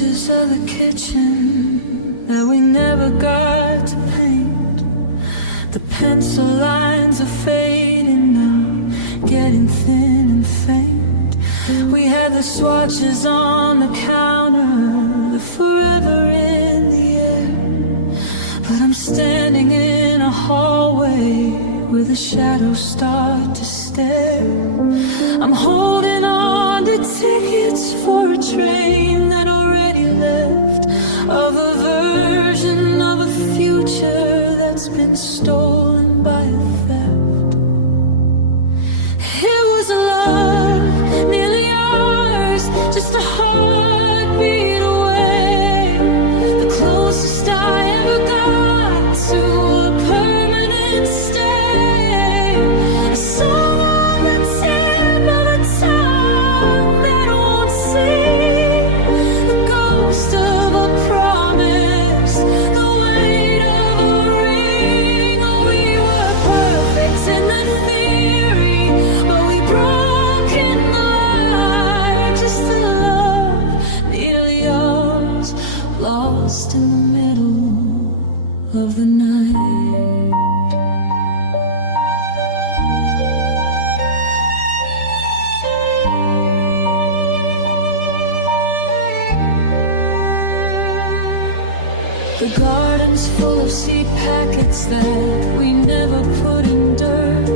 pictures of the kitchen that we never got to paint. The pencil lines are fading now, getting thin and faint. We had the swatches on the counter, the forever in the air. But I'm standing in a hallway where the shadows start to stare. I'm holding on to tickets for a train that already left, of a version of a future that's been stolen by a theft. It was love, nearly ours, just a heartbeat away. The closest I ever got to a permanent stay. A song on the tip of a tongue that won't sing, the ghost of a promise, the weight of a ring. Oh, we were perfect in the theory, but we broke in the light. Just a love nearly ours, lost in the middle of the night. The garden's full of seed packets that we never put in dirt. A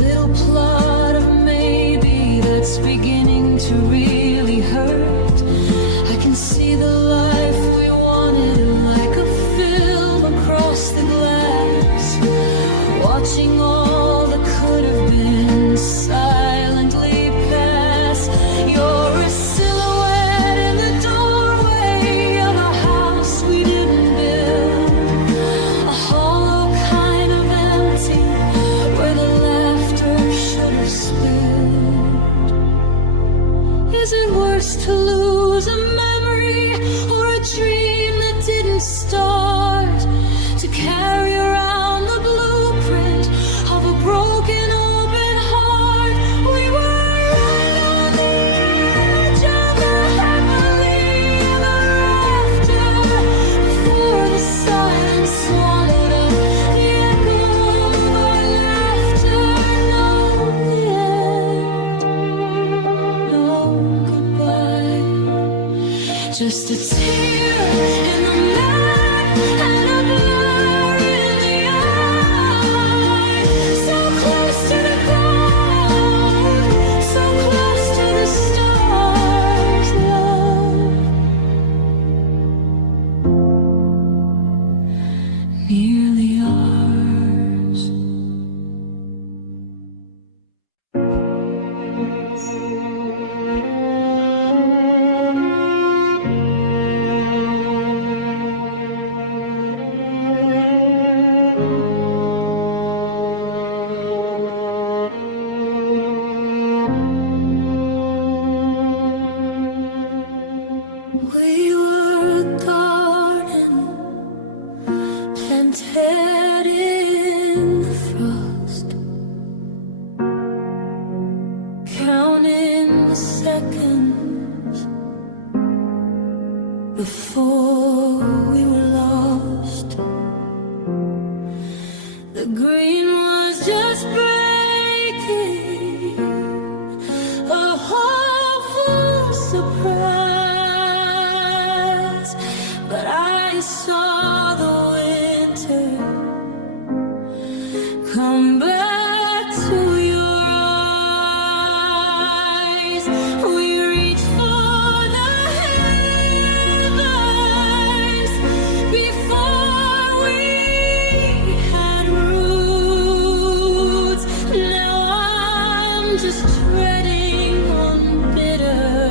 little plot of maybe that's beginning to really hurt. I can see the life we wanted like a film across the glass, watching all that could have been silently pass. You're a silhouette in the doorway of a house we didn't build, a hollow kind of empty where the laughter should have spilled. Is it worse to lose a memory or a dream that didn't start? To carry around the blueprint of a broken open heart. We were right on the edge of the happily ever after, before the silence swallowed up the echo of our laughter. No, the end, no goodbye, just a tear in the map and a blur in the eye. So close to the ground, so close to the stars, love nearly ours. We were a garden planted in the frost, counting the seconds before we were lost. The green was just breaking, a hopeful surprise. But I saw the winter come back to your eyes. We reached for the heavens before we had roots. Now I'm just treading on bitter,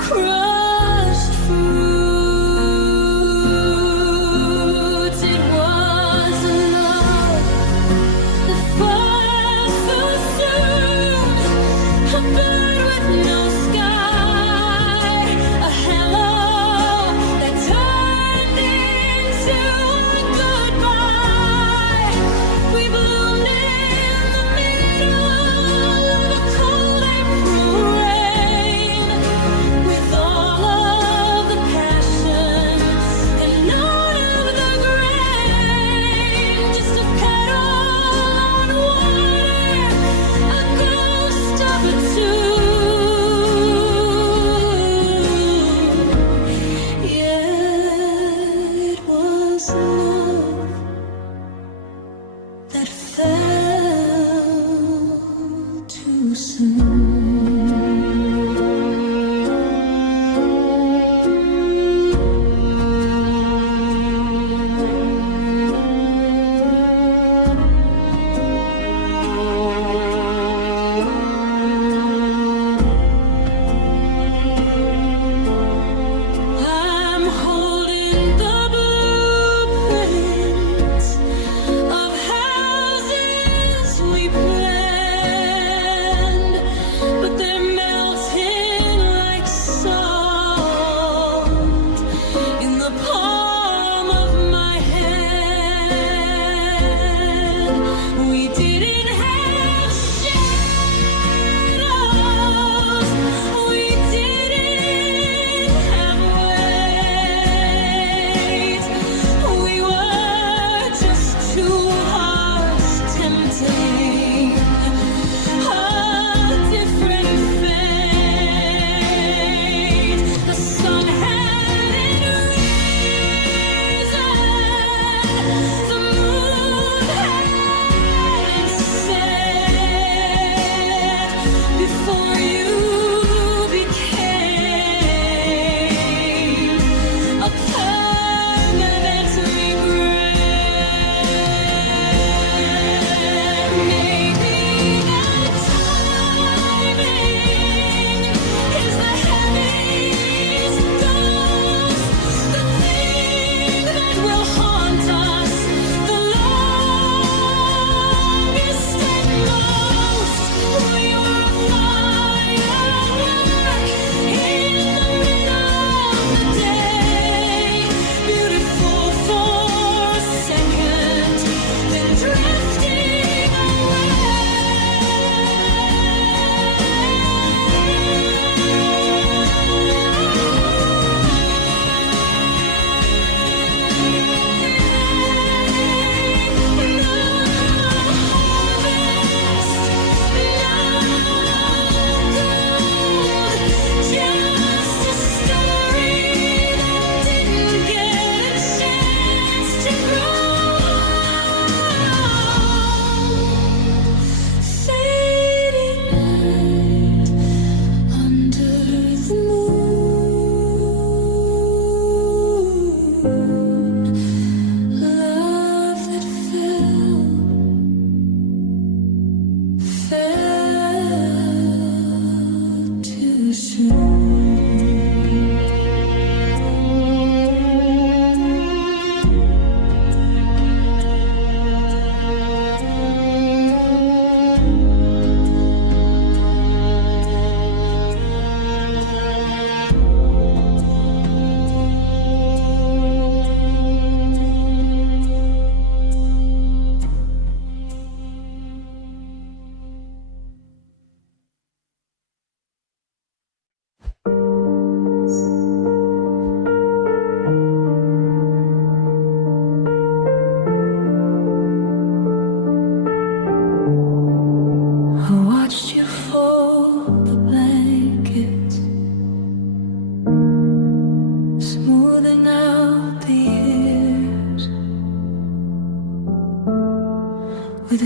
crushed fruit.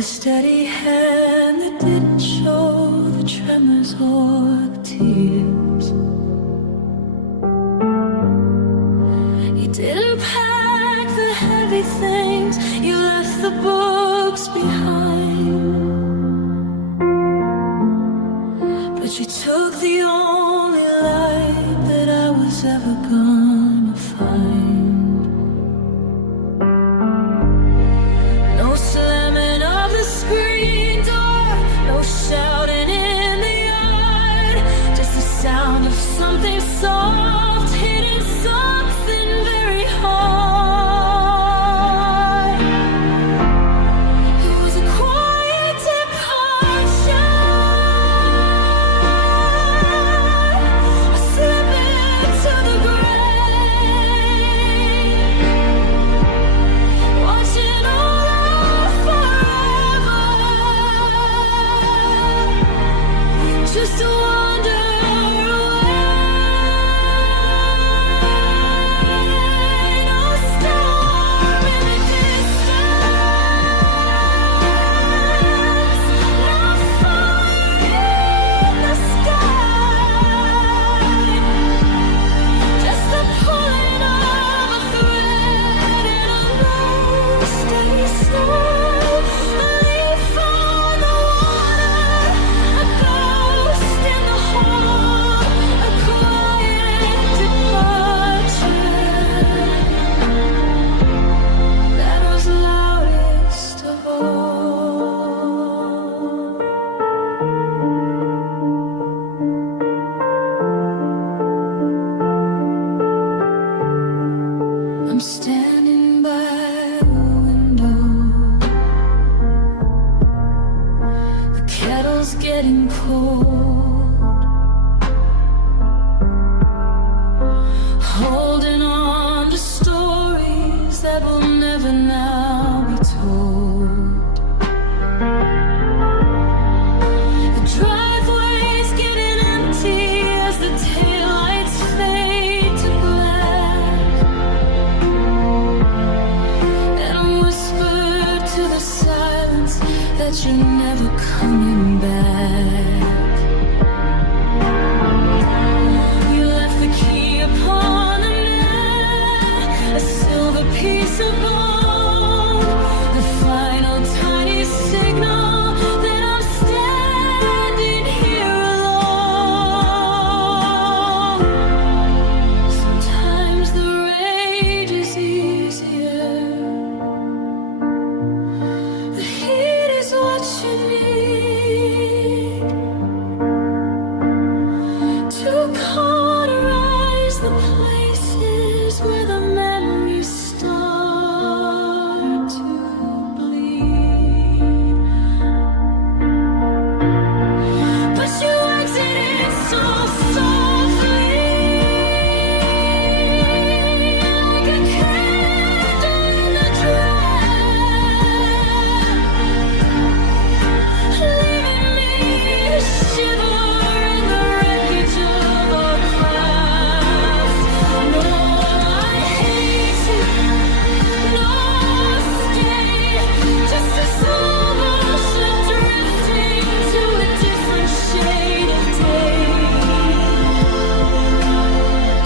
steady hand that didn't show the tremors or the tears. You didn't pack the heavy things, you left the books behind. But you took the only light that I was ever gonna find. No slamming of the screen door, no shouting in the yard, just the sound of something soft hitting something very hard. It was a quiet departure, a slip into the grave, watching all out forever, just to wander away. No storm in the distance, no fire in the sky, just the pulling of a thread in a low, steady slow, a leaf on the water, a ghost in the hall, a quiet departure that was loudest of all. I'm standing by the window, the kettle's getting cold, holding on to stories that will never now be told. The driveway's getting empty as the taillights fade to black, and I'm whispered to the silence that you're never coming back. You left the key upon the mat, a silver piece of gold, the final tiny signal that I'm standing here alone. Sometimes the rage is easier, the heat is what you need to cauterize the places where the memories start to bleed. But you exited so softly, like a candle in the drag, leaving me to shiver in the wreckage of our craft. No, I hate you, no, stay, just a slow motion drifting to a different shade of day.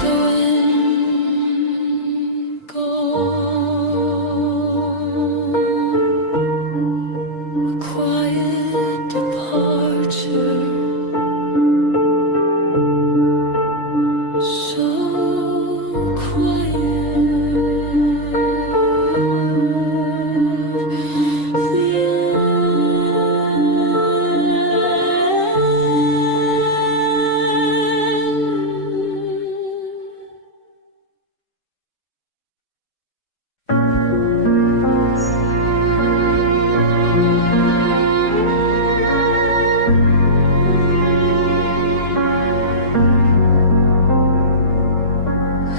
Go in, go, a quiet departure, so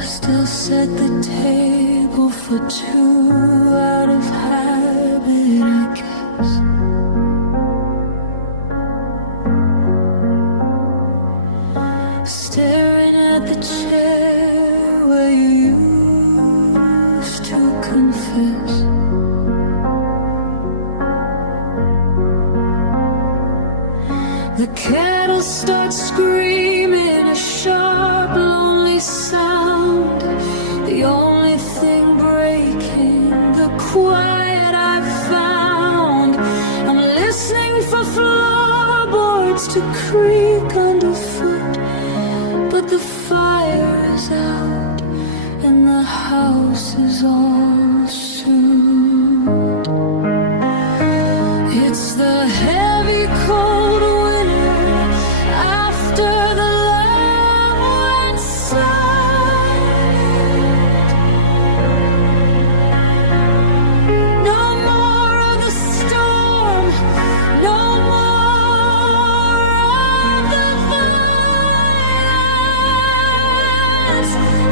still set the table for two out of habit, I guess. Staring at the chair where you used to confess. start screaming a sharp, lonely sound. The only thing breaking the quiet I've found. I'm listening for floorboards to creak underfoot, but the fire's out and the house is all soothed. It's the heavy cold winter after the love went silent. No more of the storm, no more of the violence.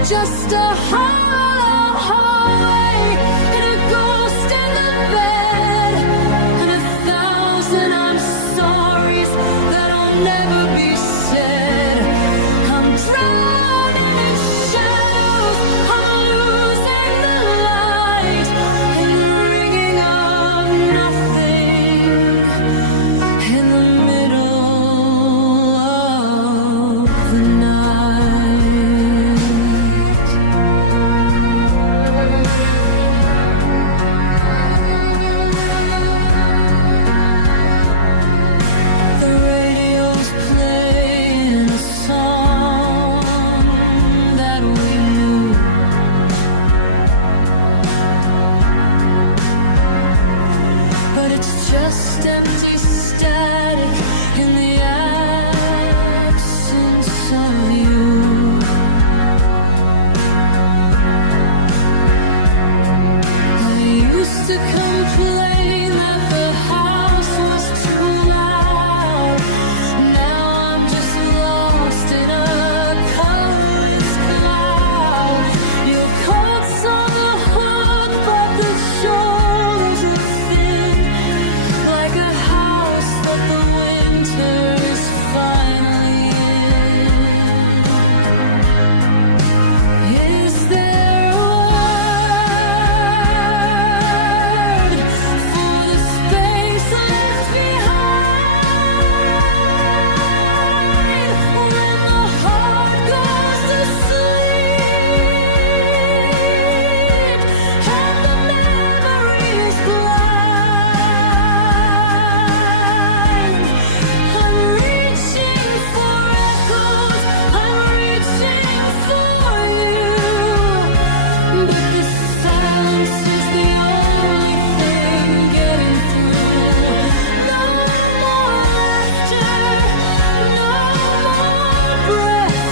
Just a hollow hallway and a ghost in the bed, and 1,000 I'm sorry's that'll never be said. I'm drowning in shadows, I'm losing the light, and ringing of nothing in the middle of the night. The radio's playing a song that we knew, but it's just empty static in the absence of you. I used to complain that the house was too loud. Now I'm just lost in a colorless cloud. Your coat's on the hook, but the shoulders are thin, like a house that the winter is finally in. Is there a word for the space left behind when the heart goes to sleep and the memory is blind? I'm reaching for echoes, I'm reaching for you, but the silence is the only thing getting through. No more laughter, no more breath,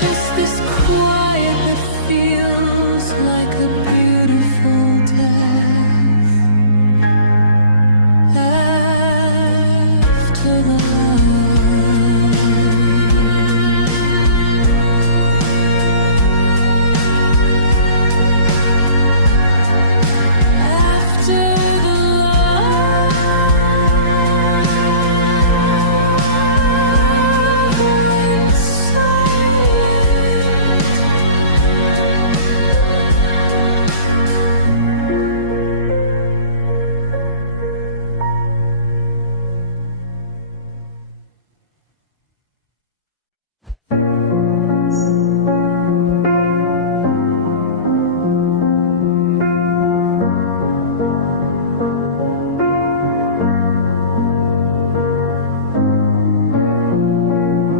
just this quiet that feels like a beautiful death after the light. After the love went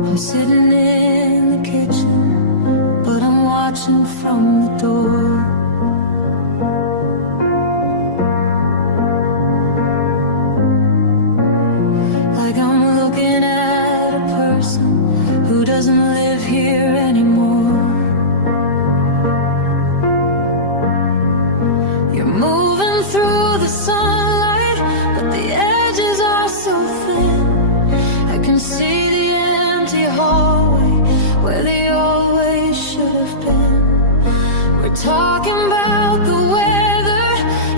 I'm sitting in the kitchen, but I'm watching from the door. Like I'm looking at a person who doesn't live here anymore. You're moving through the sunlight, but the edges are so thin. I can see the empty hallway where they always should have been. We're talking about the weather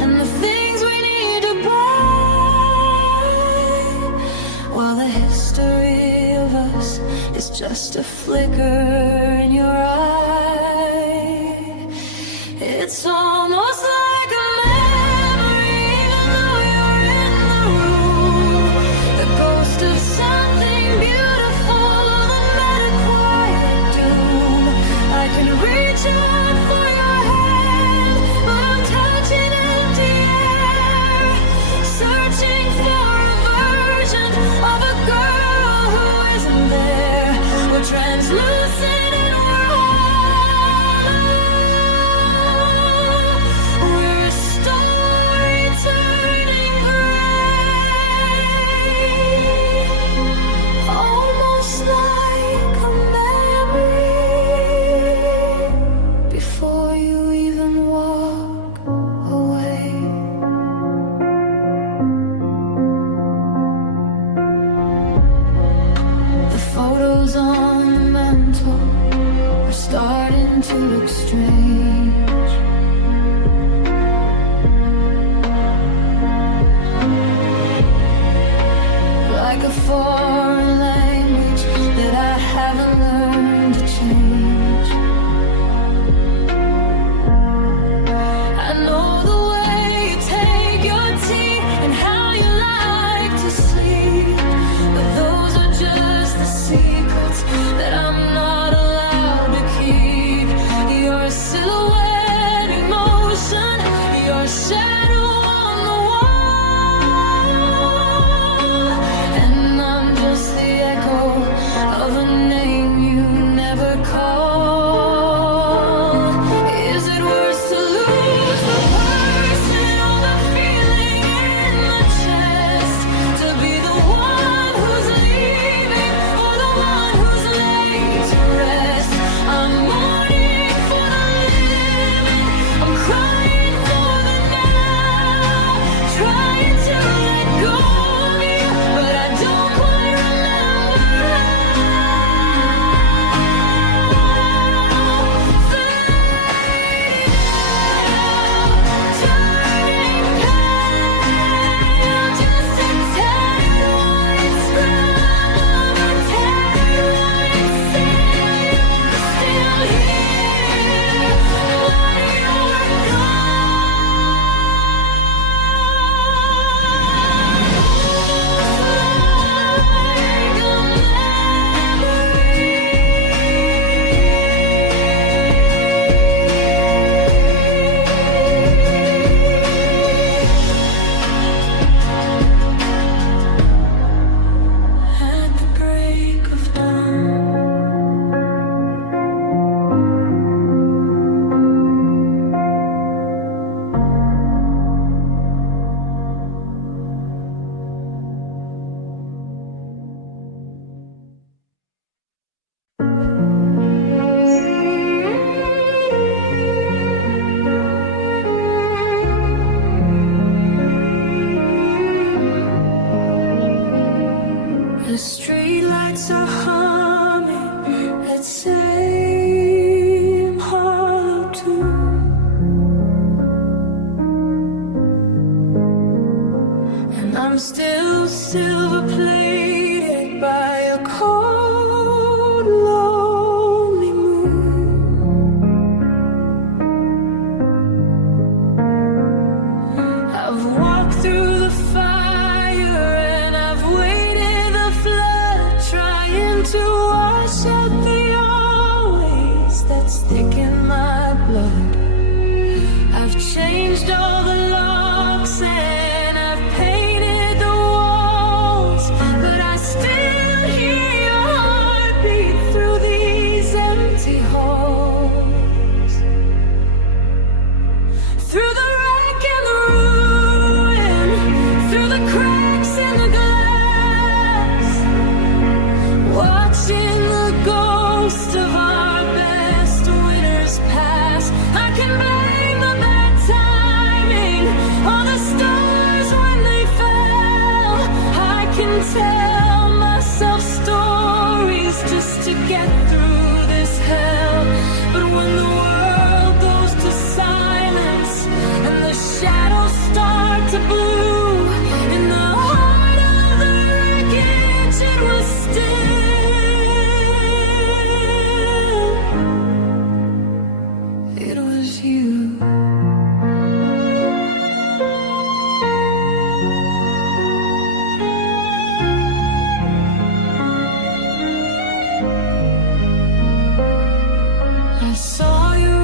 and the things we need to buy, while the history of us is just a flicker in your eye. It's almost like a memory, even though you're in the room. The ghost of something beautiful Translucent and we're hollow. We're a story turning gray, almost like a memory before you even walk away. The photos on are starting to look strange. Like a foreign language that I haven't learned to change. I know the way you take your tea and how you like to sleep, but those are just the secrets that I'm not allowed to keep. You're a silhouette emotion, you're a shadow on the wall, and I'm just the echo of a name you never call. Is it worse to lose the person or the feeling in the chest? To be the one who's leaving or the one who's laid to rest? I'm mourning for the living, I'm crying for the now, trying to let go of you, but I don't quite remember how. Fading out, turning pale, just a tattered white scrap of a tattered white sail. You're still here, but you're at the break of dawn. The streetlights are humming that same hollow tune, and I'm still silver plated by a cold, lonely moon. I've walked through the fire and I've waited the flood, trying to wash out the always that stick in my blood. I've changed all the locks and I've painted the walls, but I still hear your heartbeat through these empty halls. Through the wreck and the ruin, through the cracks in the glass, watching the ghost of our best winners pass. I can blame the bad timing on the stars when they fell. I can tell myself stories just to get through this hell. But when the world goes to silence and the shadows start to bloom, in the heart of the wreckage it was still, it was you. I saw you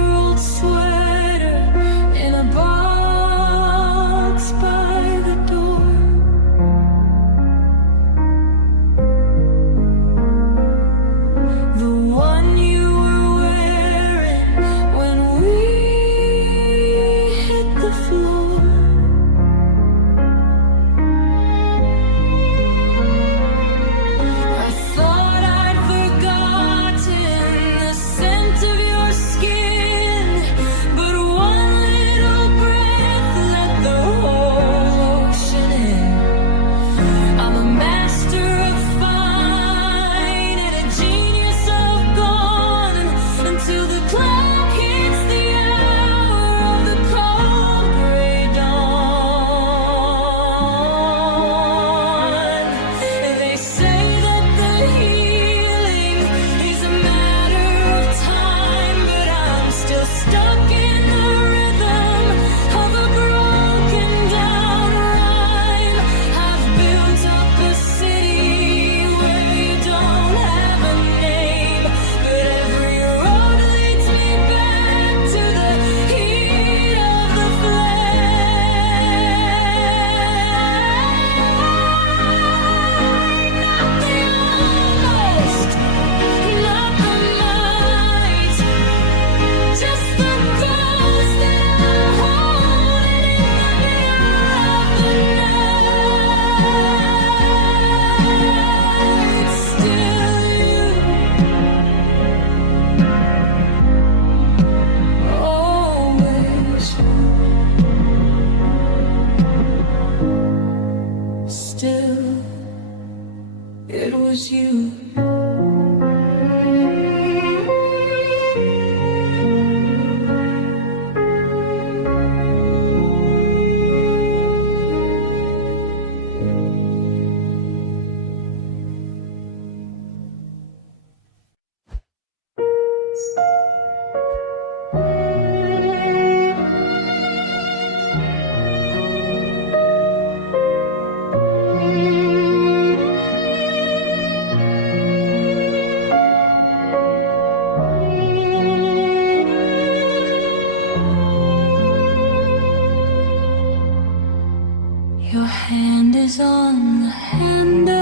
is on the handle,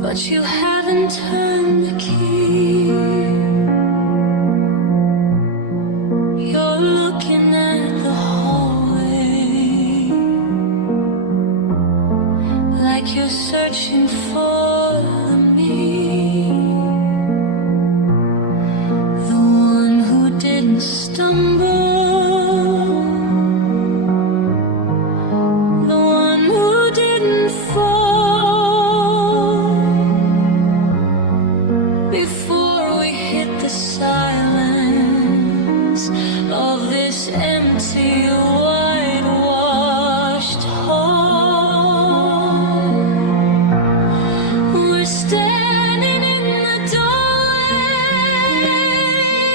but you haven't turned the key. You're looking at the hallway like you're searching for me, the one who didn't stumble, before we hit the silence of this empty, whitewashed hall. We're standing in the doorway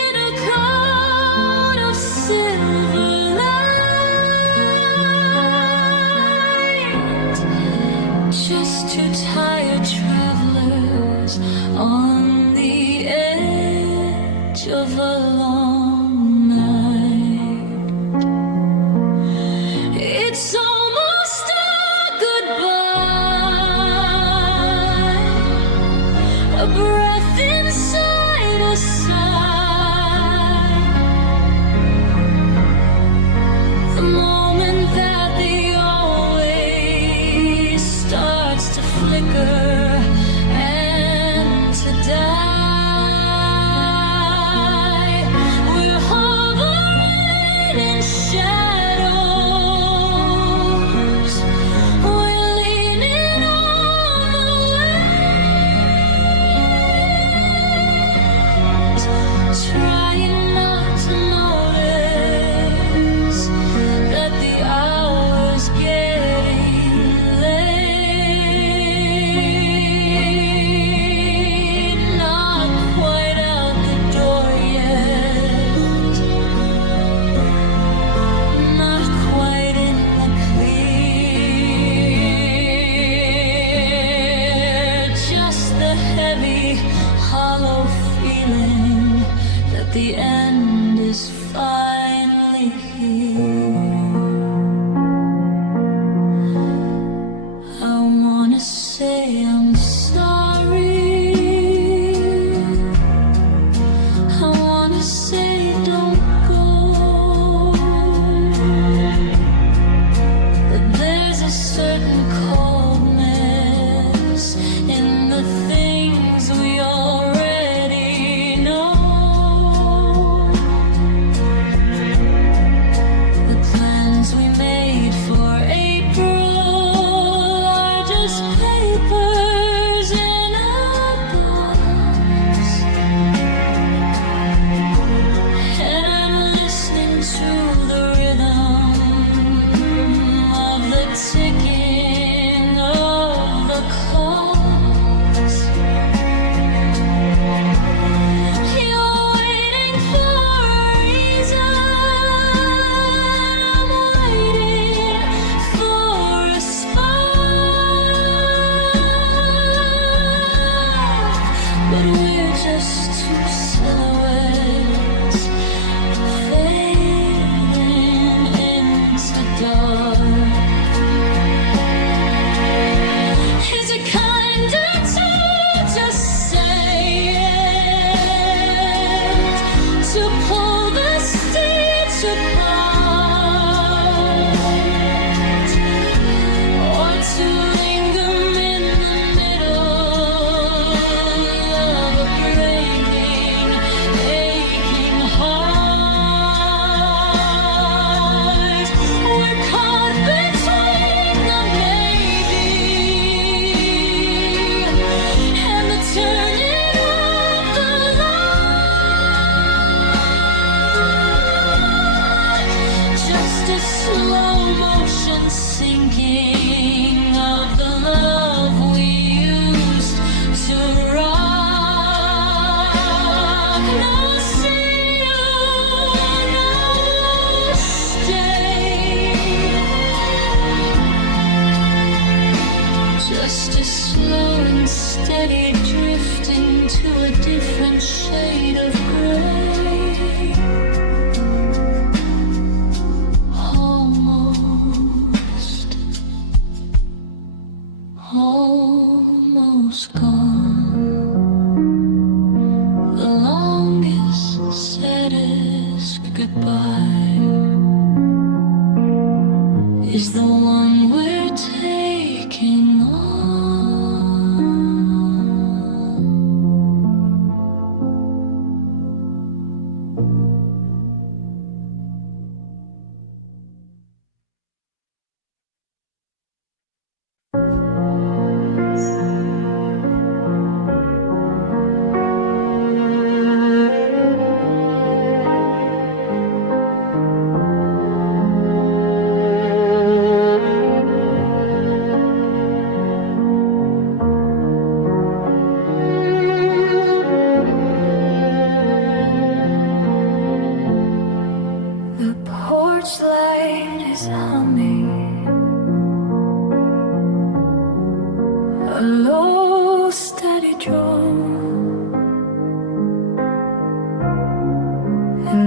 in a coat of silver light, just two tired travelers on the edge of a long night. It's almost a goodbye, a breath inside a sigh, the moment that the always starts to flicker and to die. We're hovering in shadows, we're leaning on the waves, trying not to notice that the hour's getting late. Not quite out the door yet, not quite in the clear, just the heavy, hollow feeling that the end is finally here. I wanna say I'm sorry, I wanna say don't go, but there's a certain coldness in the things we already know.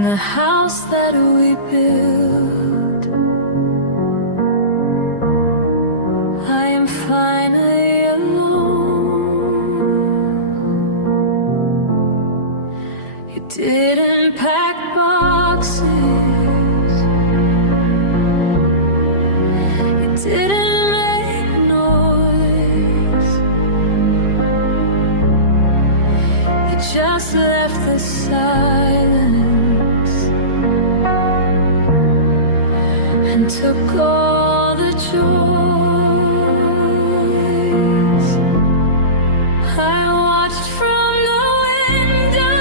the house that we built. I am finally alone. You didn't pack boxes, you didn't make noise, you just left the silence and took all the joys. I watched from the window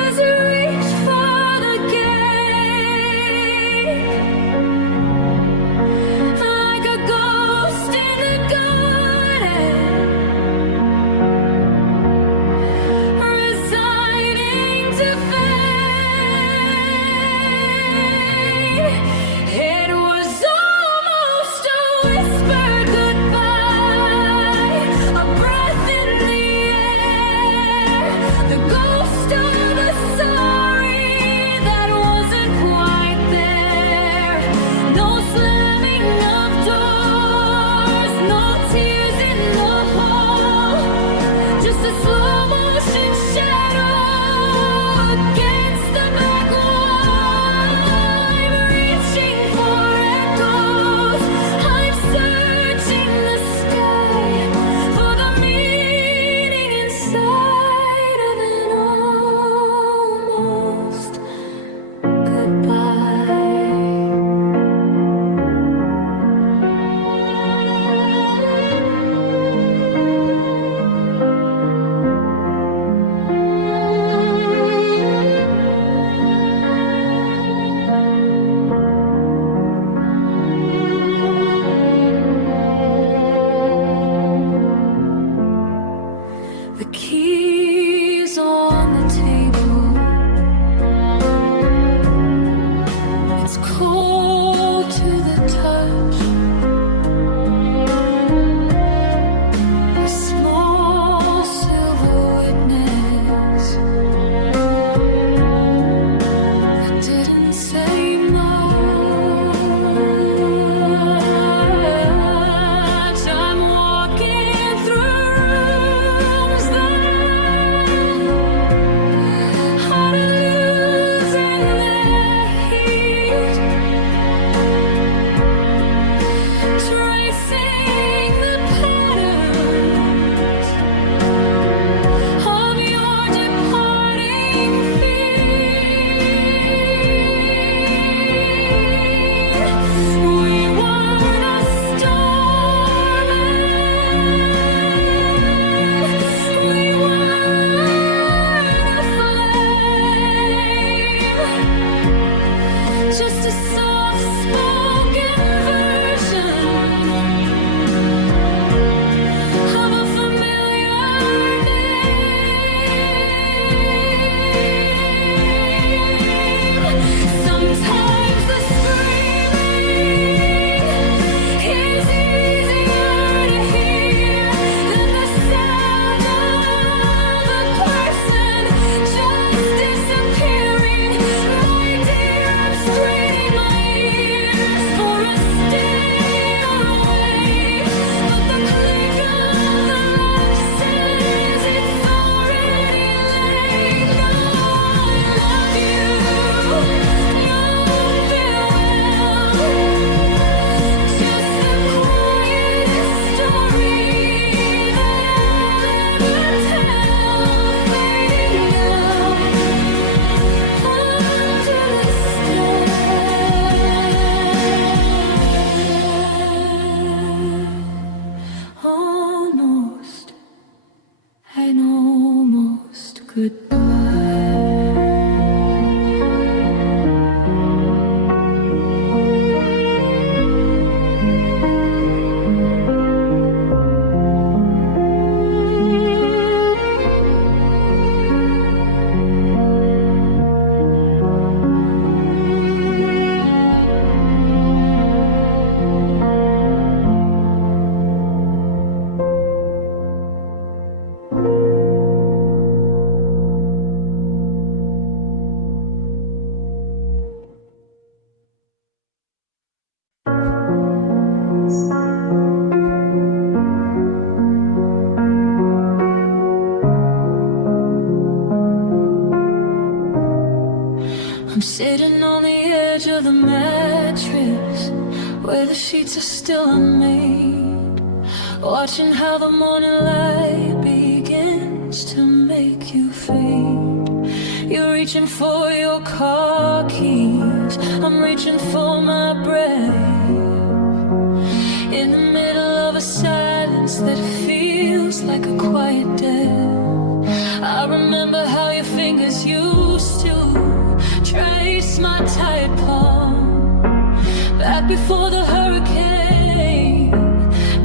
as you reached for the gate, like a ghost in the garden, resigning to fade. It was almost a whispered goodbye, a breath in the air, the ghost of a sorry that wasn't quite there. No slamming of doors, no tears in the hall, just a slow motion shadow against the back wall. I'm reaching for echoes, I'm searching the sky for the meaning inside of an almost goodbye. The keys on the table, it's cold to the touch. A small silver witness that didn't say much. I'm walking through rooms that are losing their heat, tracing the patterns of your departing feet. We weren't a storm, we weren't a flame, just a soft-spoken version of a familiar name. Sometimes the screaming is easier to hear than the sound of a person just disappearing. My dear, I'm straining my ears for a stay or away, but the click of the lock says it's already late. No, I love you, no farewell, just the quietest story that I'll ever tell, fading out under the sky. Almost, an almost goodbye. I'm sitting on the edge of the mattress where the sheets are still unmade, watching how the morning light begins to make you fade. You're reaching for your car keys, I'm reaching for my breath, in the middle of a silence that feels like a quiet death. I remember how your fingers used to trace my tight palm, back before the hurricane,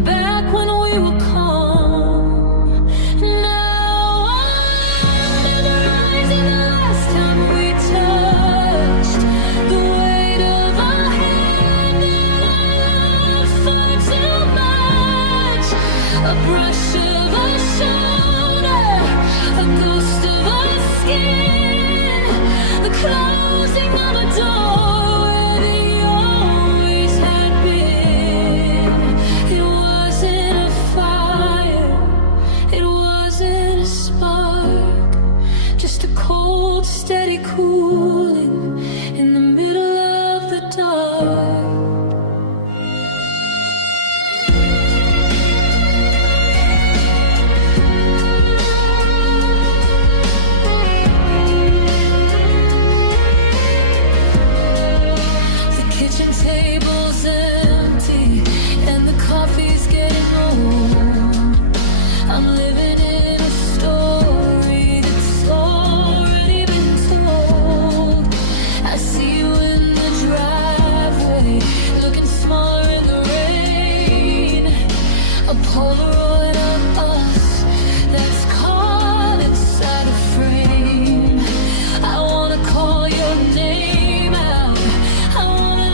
back when we were calm. Now I'm memorizing the last time we touched, the weight of a hand that I loved far too much, a brush of a shoulder, a ghost of a skin, the closing of a door where they always had been. It wasn't a fire, it wasn't a spark, just a cold, steady cooling in the middle of the dark. Table's empty and the coffee's getting old. I'm living in a story that's already been told. I see you in the driveway, looking smaller in the rain, a Polaroid of us that's caught inside a frame. I wanna call your name out, I wanna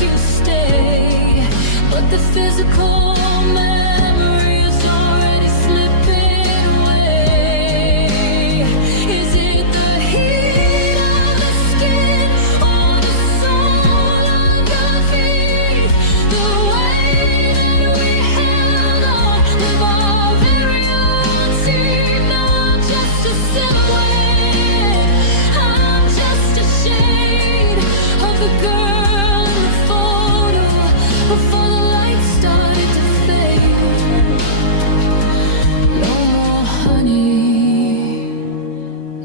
you stay, but the physical memory is already slipping away. Is it the heat of the skin or the soul on your feet? The way that we held on with our very own teeth. No, I'm just a silhouette, I'm just a shade of the girl before the lights started to fade. No more honey,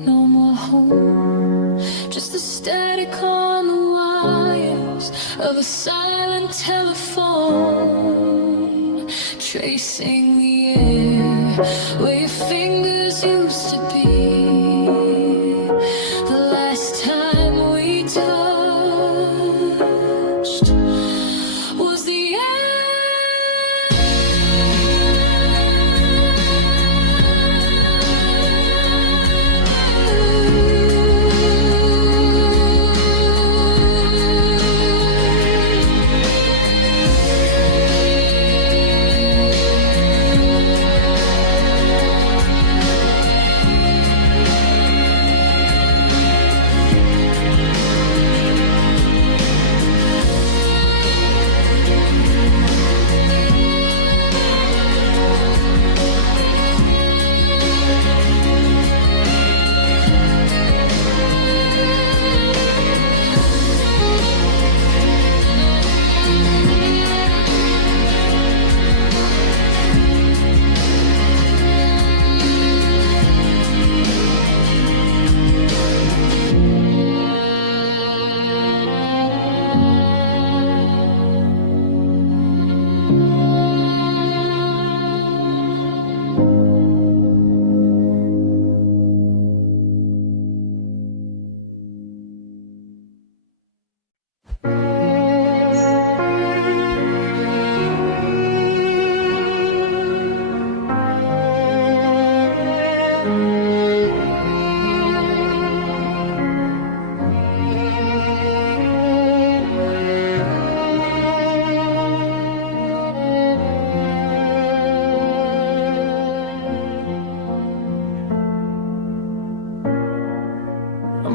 no more home, just the static on the wires of a silent telephone, tracing the air where your fingers used to be. The last time we touched was the end.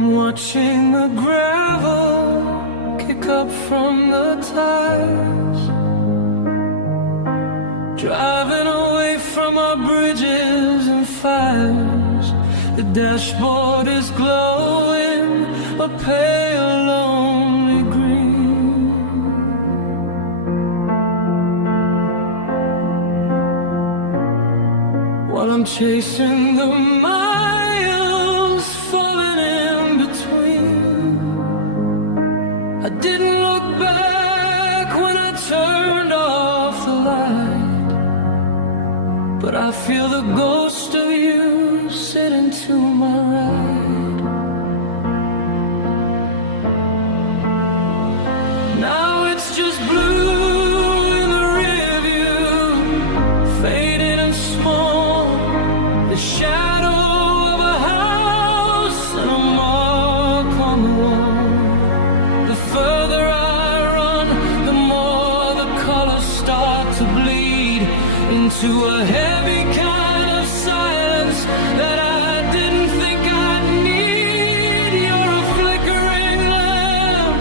Watching the gravel kick up from the tires, driving away from our bridges and fires. The dashboard is glowing but pale lonely green. While I'm chasing the miles, falling in between. I didn't look back when I turned off the light, but I feel the ghost of you sitting to my right. Now it's just blue in the rear view, fading and small, the shadow of a house and a mark on the wall. The further I run, the more the colors start to bleed into a heavy kind of silence that I didn't think I'd need. You're a flickering lamp,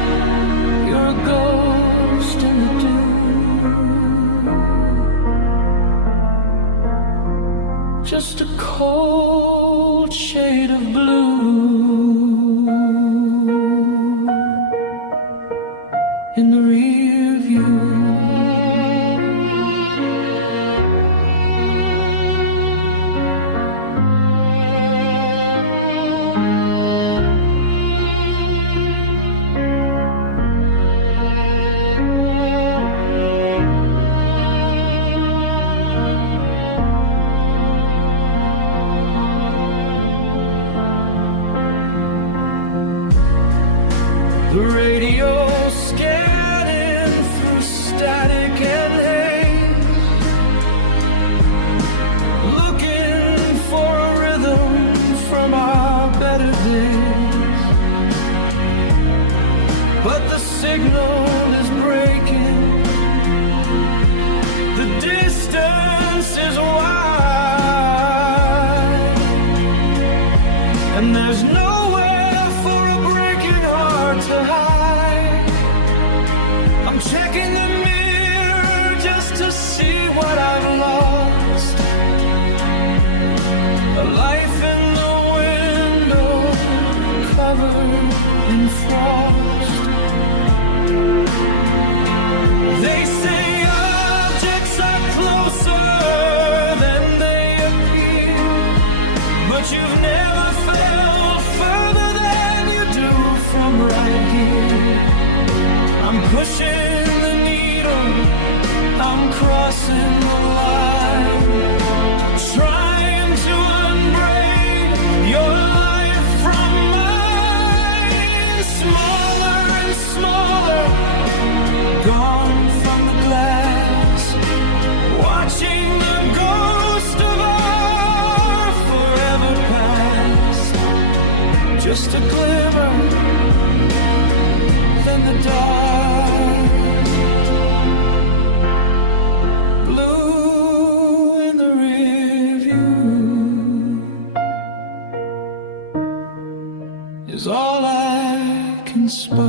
you're a ghost in the dew, just a cold shade of blue in the rear view. The radio scanning through static and haze, looking for a rhythm from our better days. But the signal is breaking, the distance is wide, and there's nowhere for a breaking heart to hide. I'm checking the mirror just to see what I've lost. A life in the window covered in frost. They say objects are closer than they appear, but you've never felt further than you do from right here. I'm pushing the needle, I'm crossing the line, trying to unbreak your life from mine. Smaller and smaller, gone from the glass, watching the ghost of our forever past. Just a glimmer, then the dark, blue in the rear view is all I can spare.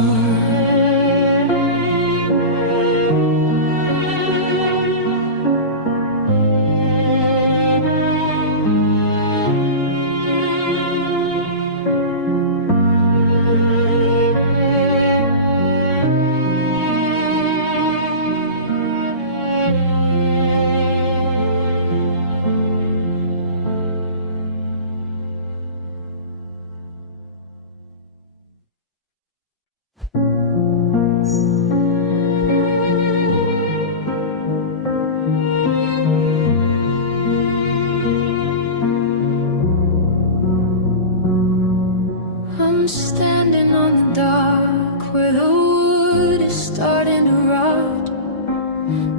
I'm standing on the dock where the wood is starting to rot,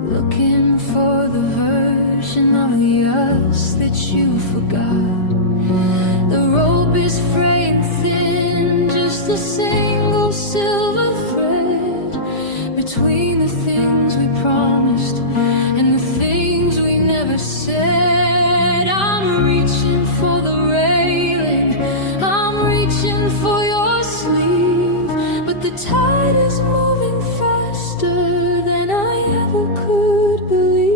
looking for the version of the us that you forgot. The rope is frayed thin, just a single silver thread between the things we promised and the things we never said. I'm reaching for the railing, I'm reaching for your sleeve, but the tide is moving faster than I ever could believe.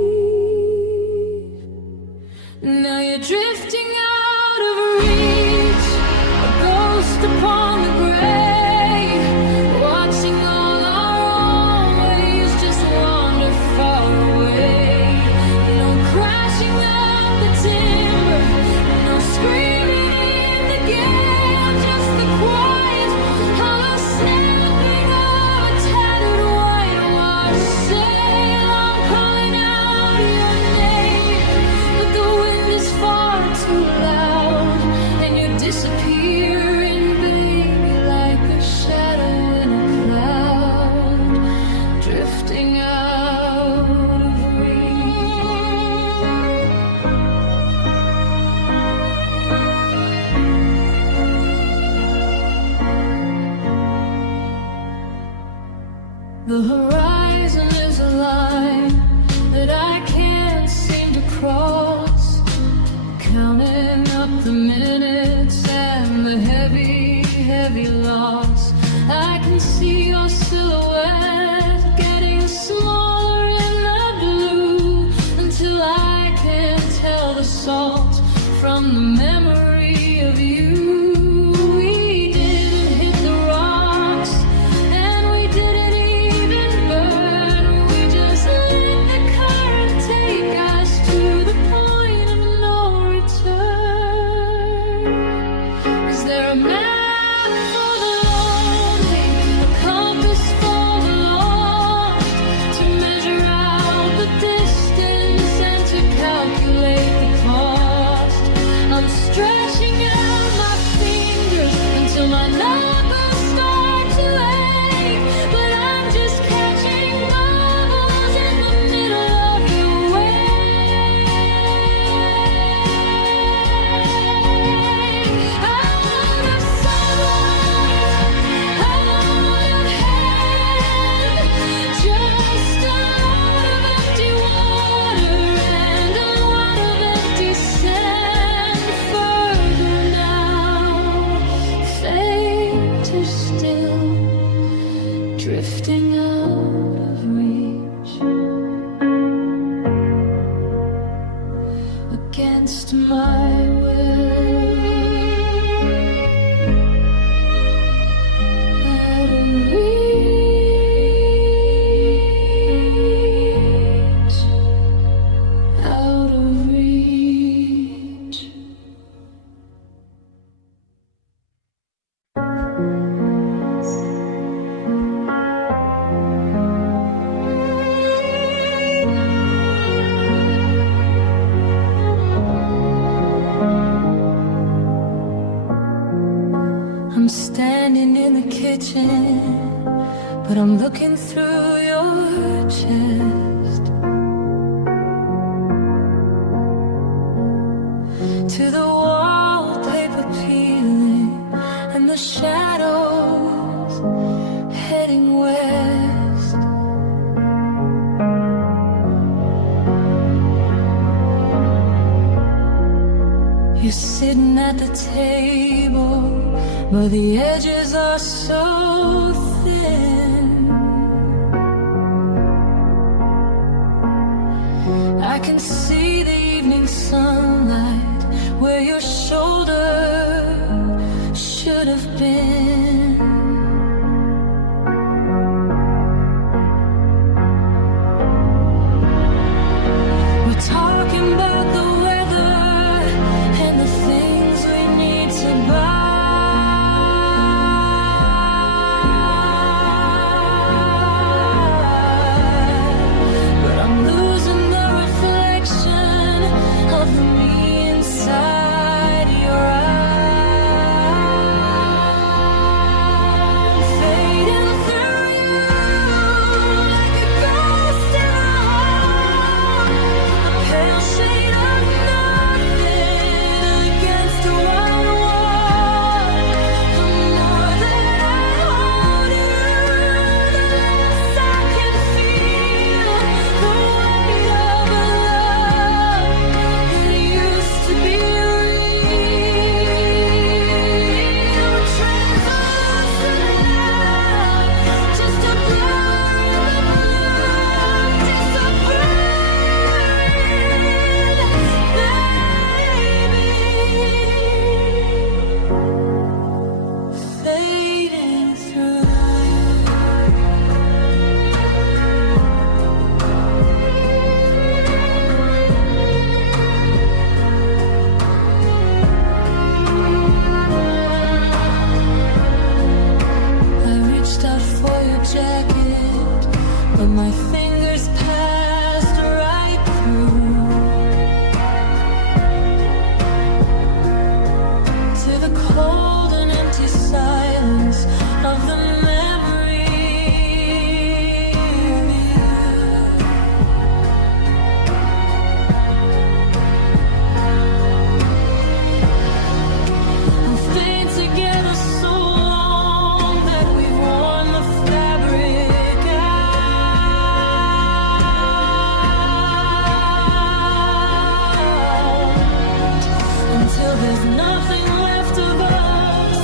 Now you're drifting out of reach, a ghost upon the grave. The horizon is a line that I can't seem to cross, counting up the minutes and the heavy, heavy loss. I can see your silhouette getting smaller in the blue, until I can tell the salt from the memory of you. We didn't hit the rocks, and we didn't even burn. We just let the current take us to the point of no return. Is there a map for the lonely, a compass for the lost, to measure out the distance and to calculate the cost? I'm stretching out my fingers until my knuckles start to ache, but I'm just catching bubbles in the middle of the wave. I want a sunlight, I want a hand, just a lot of empty water and a lot of empty sand. Further now, fainter still, drifting out of reach, against my will, out of reach, out of reach. I'm standing in the kitchen, but I'm looking through your chest to the wallpaper peeling and the shadows heading west. You're sitting at the table, but the edges are so thin. I can see the evening sunlight where your shoulder should have been. We're talking about the weather and the things we need to buy. But I'm losing the reflection of the me There's nothing left of us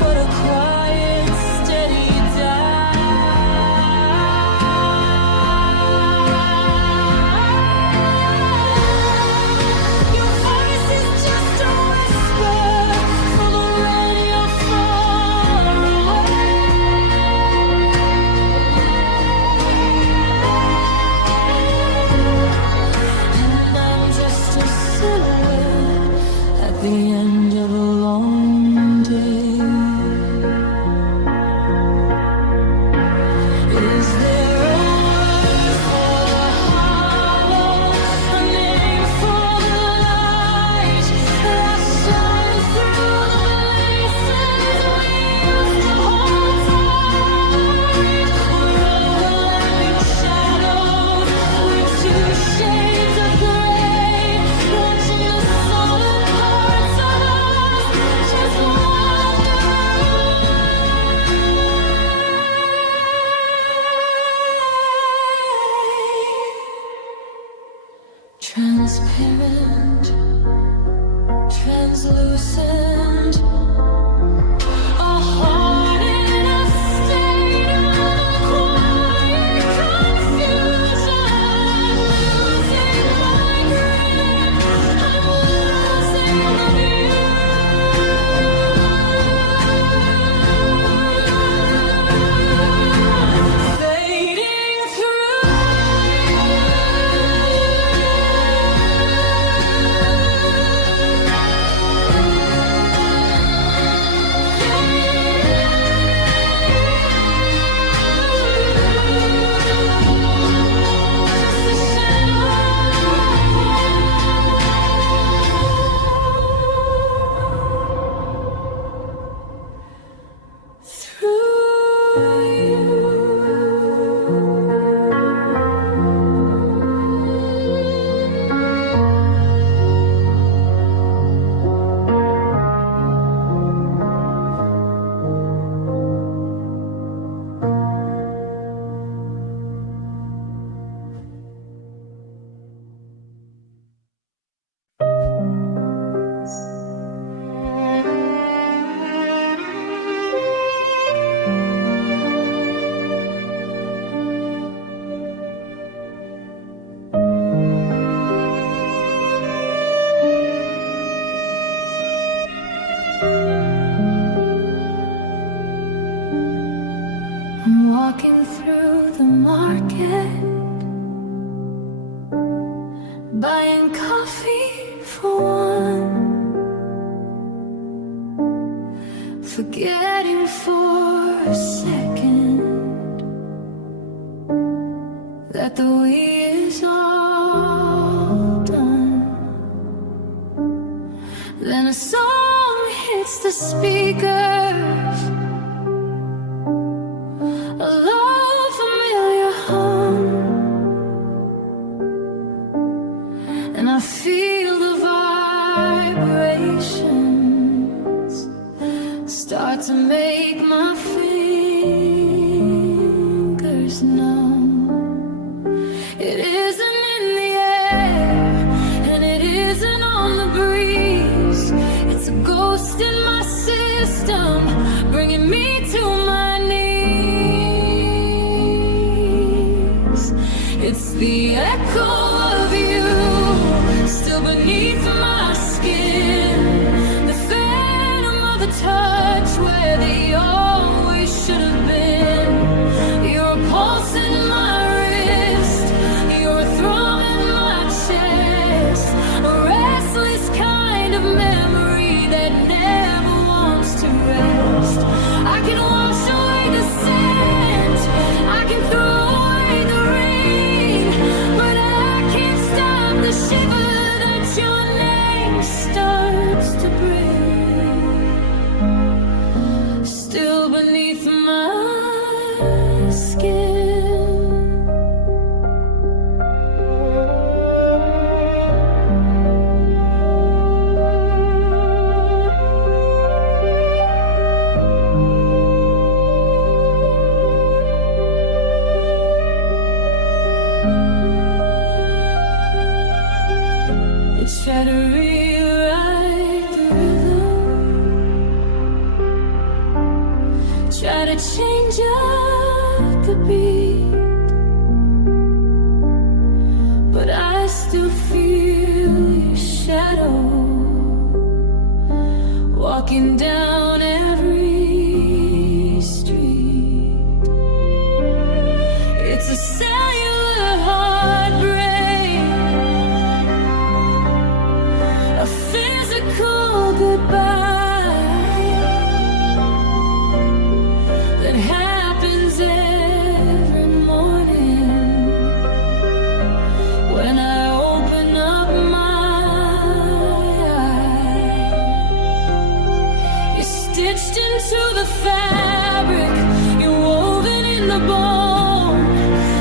but a quiet, steady die. Your voice is just a whisper from a radio far away. And I'm just a silhouette at the end of a long day. Is there a word for the hollow, a name for the light that shines through the places we used to hold tight? We're overlapping shadows, we're two shades of gray, watching the solid parts of us just wander away. Transparent, translucent, a heart in a state of quiet confusion. Losing my grip, I'm losing the view. Fading through. I'm walking through the market, buying coffee for one, forgetting for a second that the we is all done. Then a song hits the speakers, a low familiar hum, and I feel the vibrations start to make my fingers numb. It isn't in the air, and it isn't on the breeze. It's a ghost in my system, bringing me to my knees. It's the echo of you, still beneath my skin. The phantom of a touch where they always should have been. You're a pulse in my wrist, you're a thrum in my chest, a restless kind of memory that never wants to rest. I can wash away the scent, I can throw away the ring, but I change up the beat, but I still feel your shadow walking down every street. It's a cellular heartbreak, a physical goodbye that happens every morning when I open up my eyes. You're stitched into the fabric, you're woven in the bone,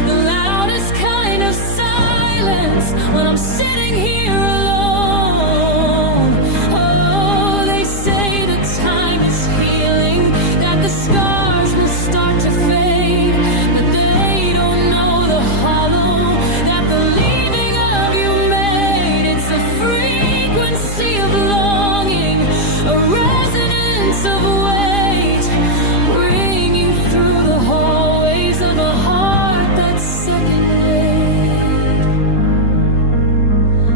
the loudest kind of silence when I'm sitting here alone. Oh, they say that time is healing, that the scars will start to fade, but they don't know the hollow that the leaving of you made. It's a frequency of longing, a resonance of weight, bringing through the hallways of a heart that's second rate.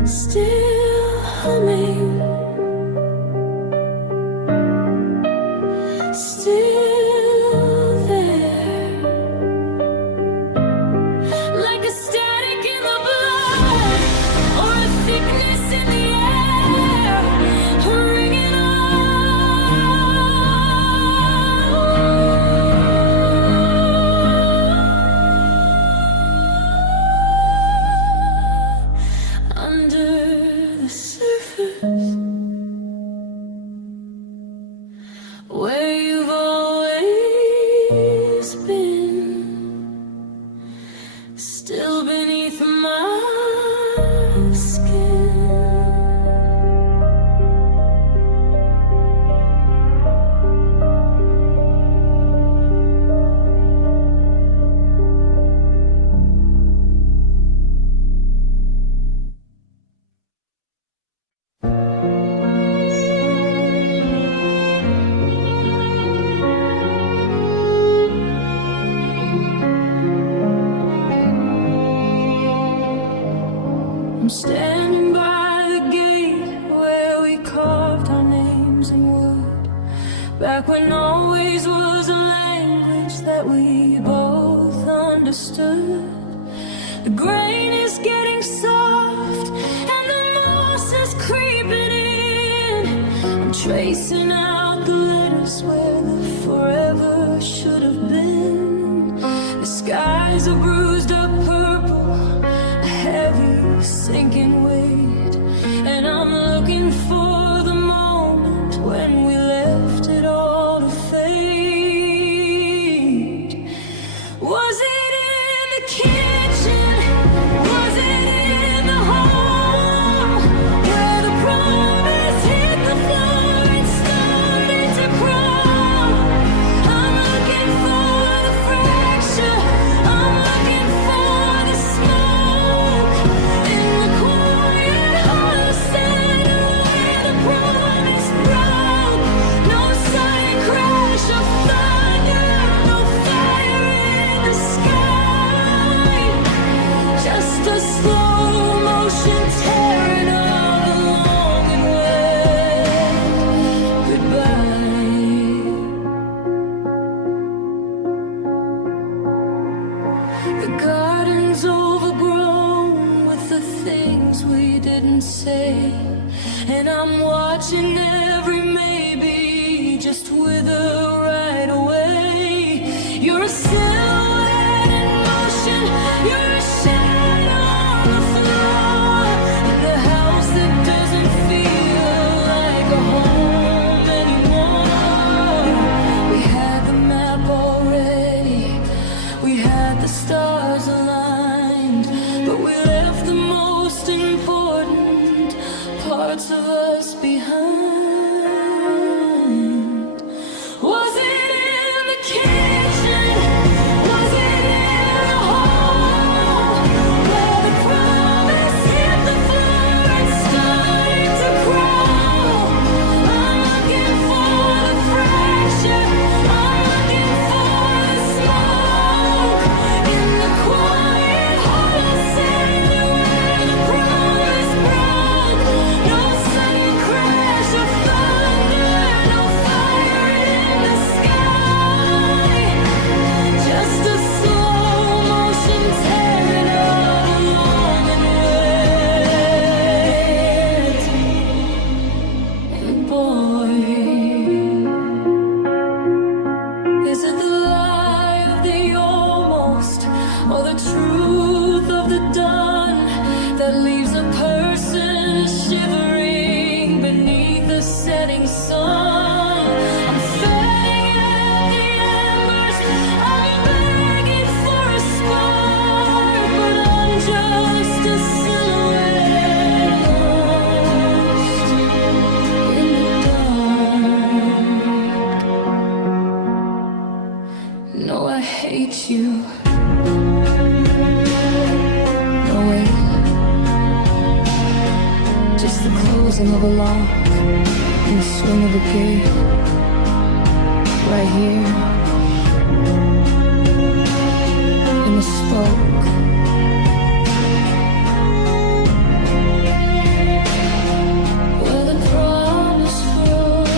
Still humming, still there, like a static in the blood or a thickness in the air, ringing under the surface, where you've always been, still beneath my skin. I'm standing by the gate where we carved our names in wood, back when always was a language that we both understood. The grain is getting soft and the moss is creeping in. I'm tracing out the letters where the forever should have been. The skies are bruised up purple, a heavy sinking weight, and I'm looking for the moment when we left it all to fade. Was it in the kitchen? Was it in the hall, where the promise hit the floor and started to crawl? I'm looking for the fracture, I'm looking for turning of a lock and the swing of a gate. Right here in the spoke. Where the promise broke.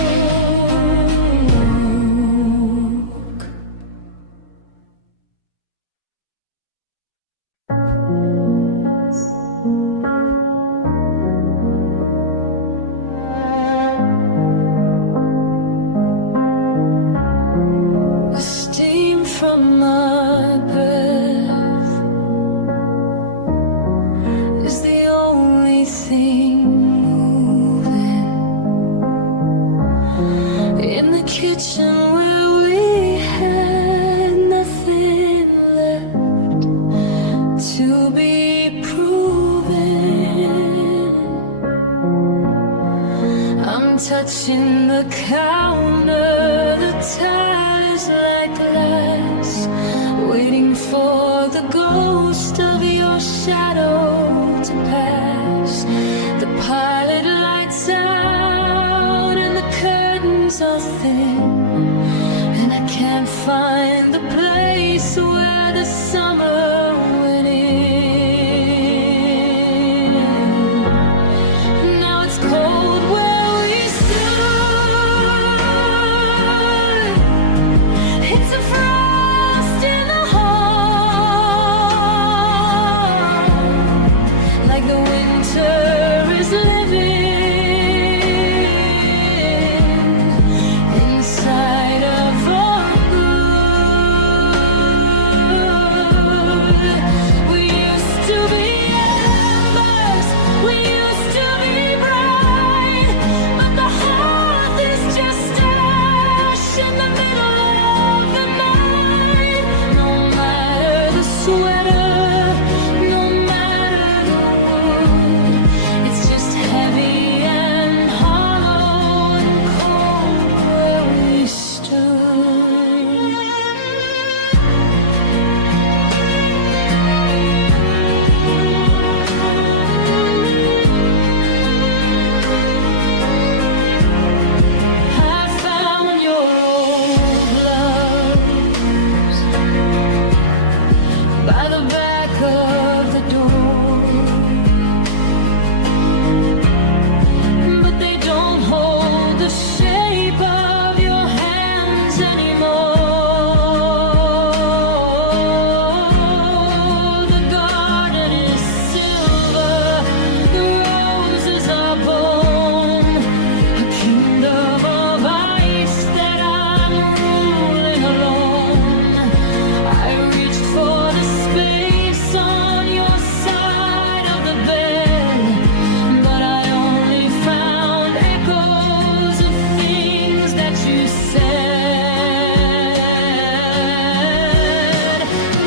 The steam from my breath is the only thing moving in the kitchen where we had nothing left to be proven. I'm touching the counter, the ties like glass, waiting for the ghost of your shadow to pass. The pilot lights out and the curtains are thin, and I can't find the place where the summer went in. Now it's cold where we stood. It's a frost in the heart, like the winter is living inside of our blood. We used to be embers, we used to be bright, but the hearth is just ash in the middle of the night. No matter the sweater, no matter the wood, it's just heavy and hollow and cold where we stood. I found your old gloves by the back of the door, but they don't hold the shape of your hands anymore. The garden is silver, the roses are bone, a kingdom of ice that I'm ruling alone. I reached for the space on your side of the bed, but I only found echoes of things that you said.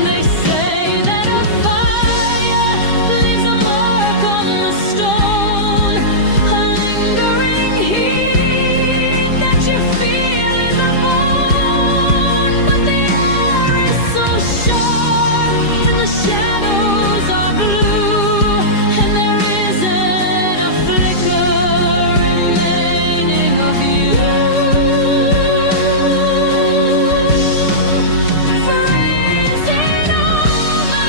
They say that a fire leaves a mark on the stone, a lingering heat that you feel in the bone. But the air is so sharp and the shadows are blue, and there isn't a flicker remaining of you. Freezing over,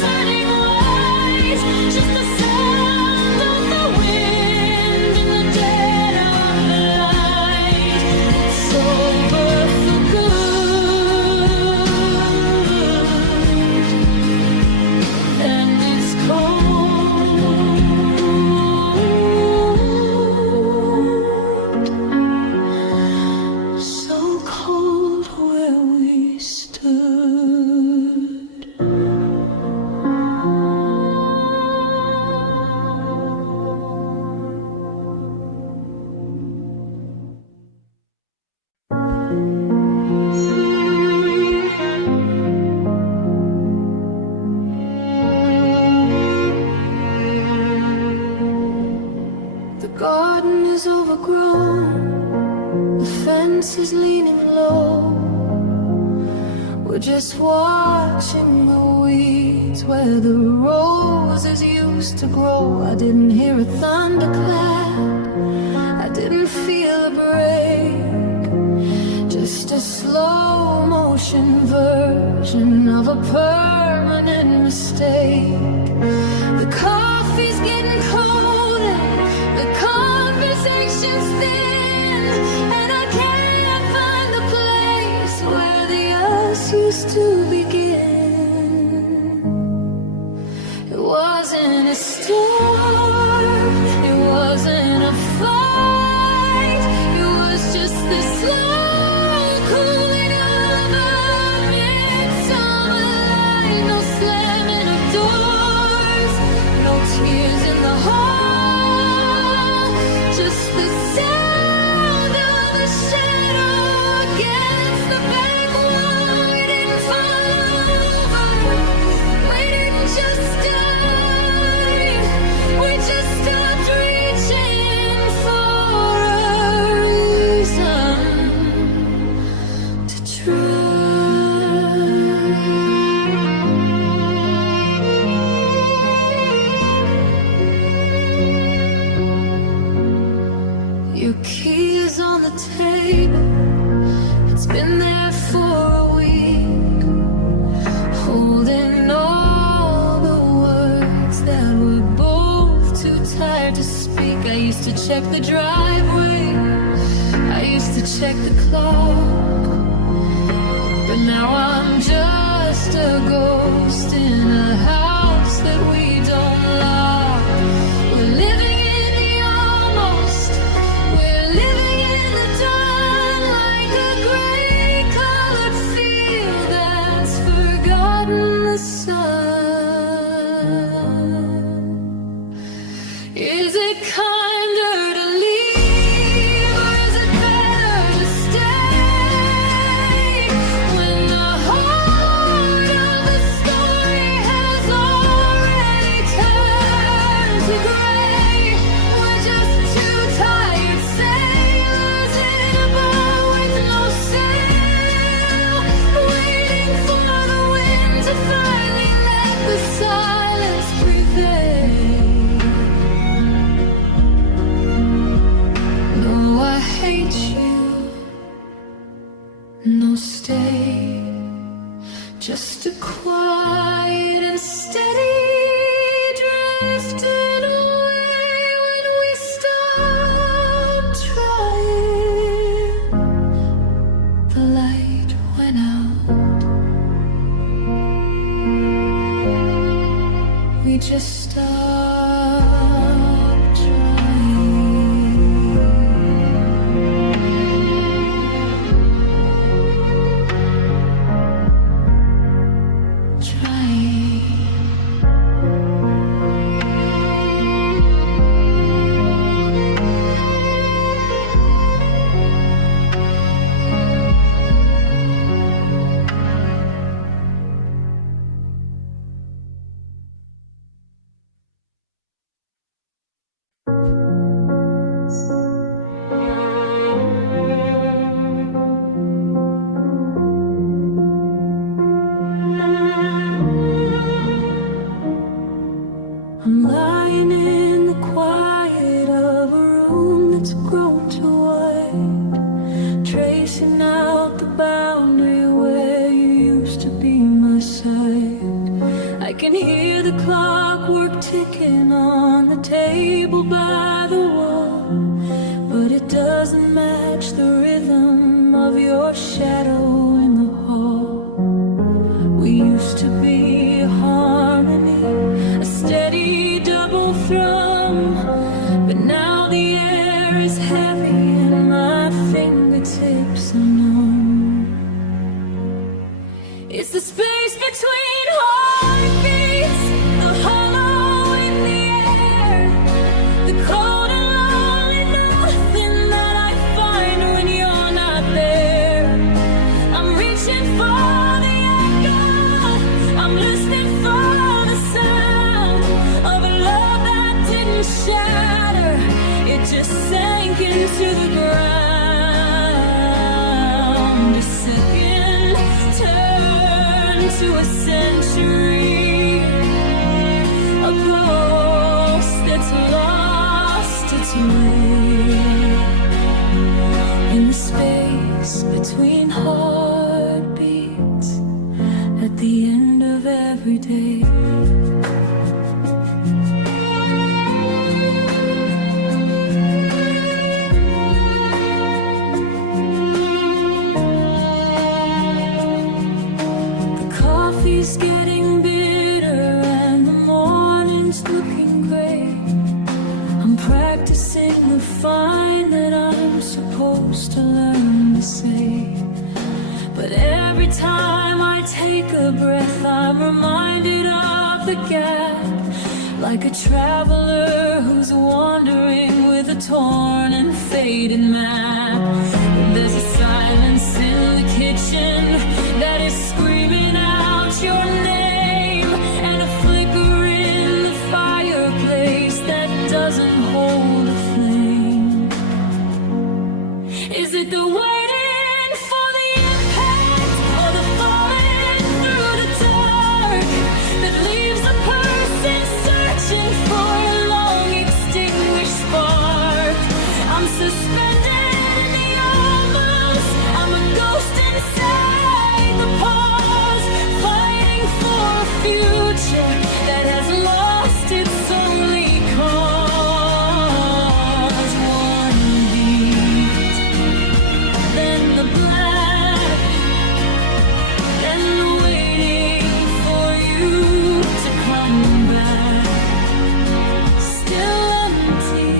turning ways, just the sound of the wind in the dead of night. It's over for good, and it's cold, so cold where we stood. The garden is overgrown, the fence is leaning low. We're just watching the weeds where the roses used to grow. I didn't hear a thunderclap, I didn't feel a break, just a slow motion version of a permanent mistake. The coffee's getting colder, the conversation's thin, and I can't find the place where the us used to begin. It wasn't a storm, it wasn't a fight, it was just this slow cooling of a midsummer light. No slamming of doors, no tears in the hall, just the sound of a shadow against the back wall. We didn't fall over, we didn't just die, we just stopped reaching for a reason to try. Your key is on the table, it's been there for a week, holding all the words that we're both too tired to speak. I used to check the driveway, I used to check the clock, but now I'm just a ghost in a house that we don't lock. We're living in the almost, we're living in the dawn, like a gray colored field that's forgotten the sun. Is it kinder to leave, or is it better to stay when the heart of the story has already turned to gray? We're just two tired sailors in a boat with no sail, waiting for the wind to finally let the silence prevail. No, I hate you, no stay, just a quiet and steady drifting away when we stop trying. The light went out, we just stopped trying. Trying. I'm lying in the quiet of a room that's grown too wide, tracing out the boundary where you used to be my side. I can hear the clockwork ticking on the table by the wall, but it doesn't match the rhythm of your shadow in the hall. We used to be a harmony, a steady double thrum, but now the air is heavy and my fingertips are numb. It's the space between heartbeats, the hollow in the air, the cold and lonely nothing that I find when you're not there. I'm reaching for the echo, I'm listening for the sound of a love that didn't shatter, it just sank into the ground. A second turn. up lost, it's lost its way in the space between heartbeats at the end of every day. The coffee's getting bitter and the morning's looking gray. I'm practicing the fine that I'm supposed to learn to say. But every time I take a breath, I'm reminded of the gap, like a traveler who's wandering with a torn and faded map. There's a silence in the kitchen that is screaming out your name, and a flicker in the fireplace that doesn't hold a flame. Is it the waiting for the impact or the falling through the dark that leaves a person searching for a long extinguished spark? I'm suspended in the almost, I'm a ghost inside the pause, fighting for a future that has lost its only cause. One beat, then the black, then waiting for you to come back. Still empty,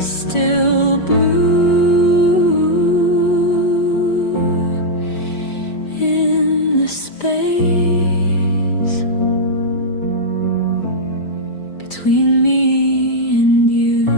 still blue in the space between me and you.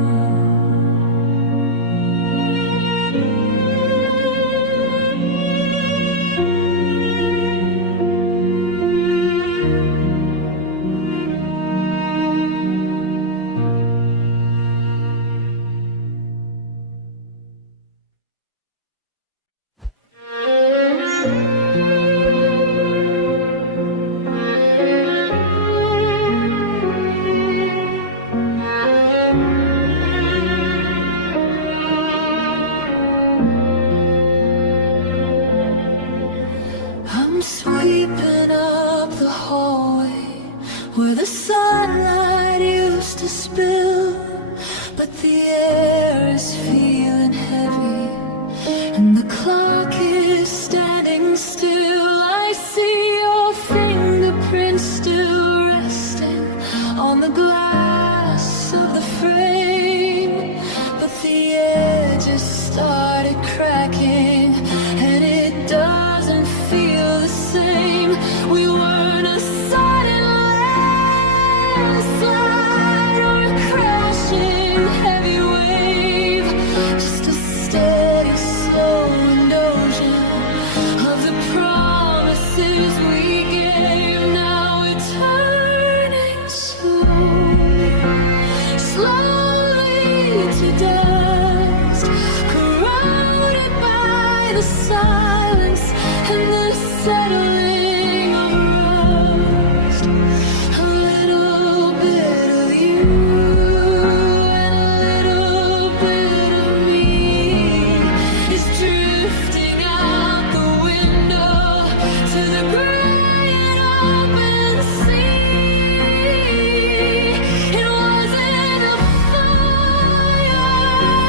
I'm sweeping up the hallway where the sunlight used to spill, but the air is feeling heavy and the clock is standing still. I see your fingerprints still resting on the glass of the frame, but the edges started cracking and it doesn't feel the same. We weren't a sudden landslide or a crashing heavy wave, just a steady, slow erosion of the promises we gave. Now we're turning slowly to dust, corroded by the silence and the settling of rust. A little bit of you and a little bit of me is drifting out the window to the great open sea. It wasn't a fire,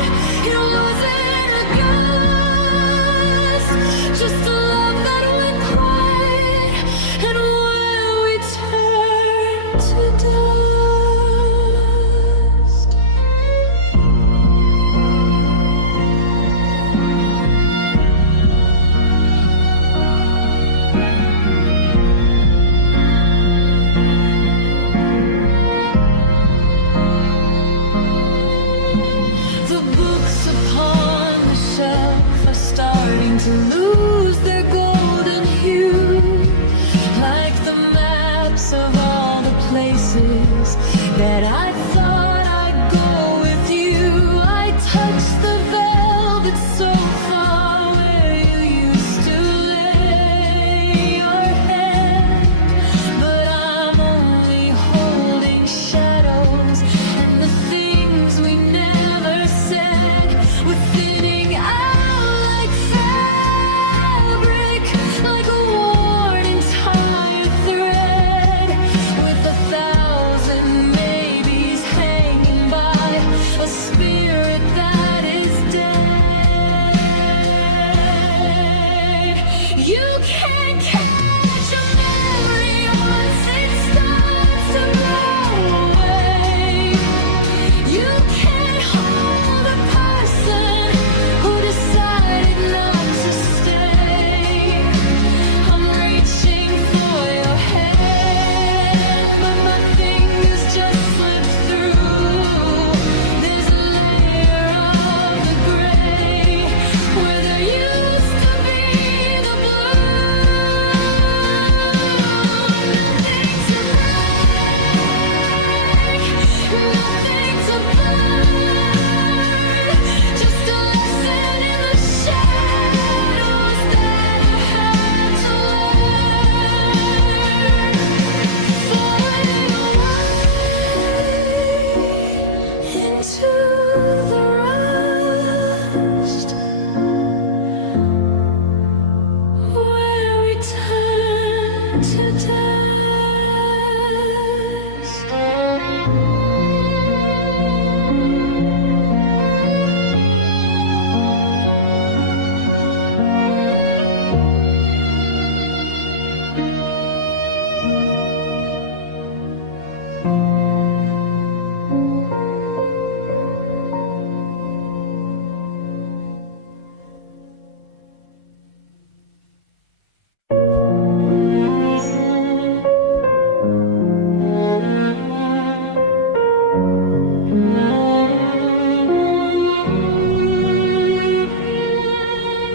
it wasn't a gust, just a love that went quiet, and when we turned to dust. The books upon the shelf are starting to lose their golden hue, like the maps of all the places that I thought I'd go with you. I touched the velvet sofa where you used to lay your head, but I'm only holding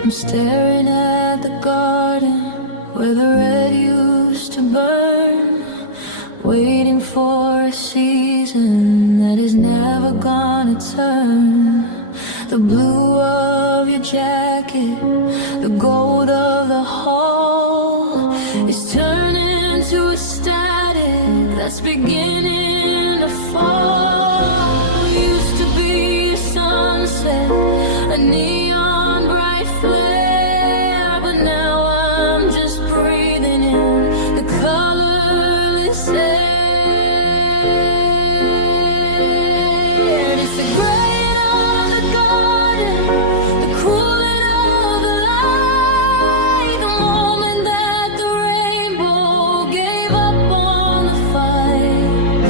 I'm staring at the garden where the red used to burn, waiting for a season that is never gonna turn. The blue of your jacket, the gold of the hall is turning to a static that's beginning to fall. Used to be a sunset, a neon bright flare, but now I'm just breathing in the colorless air. It's the gray of the garden, the cooling of the light, the moment that the rainbow gave up on the fight.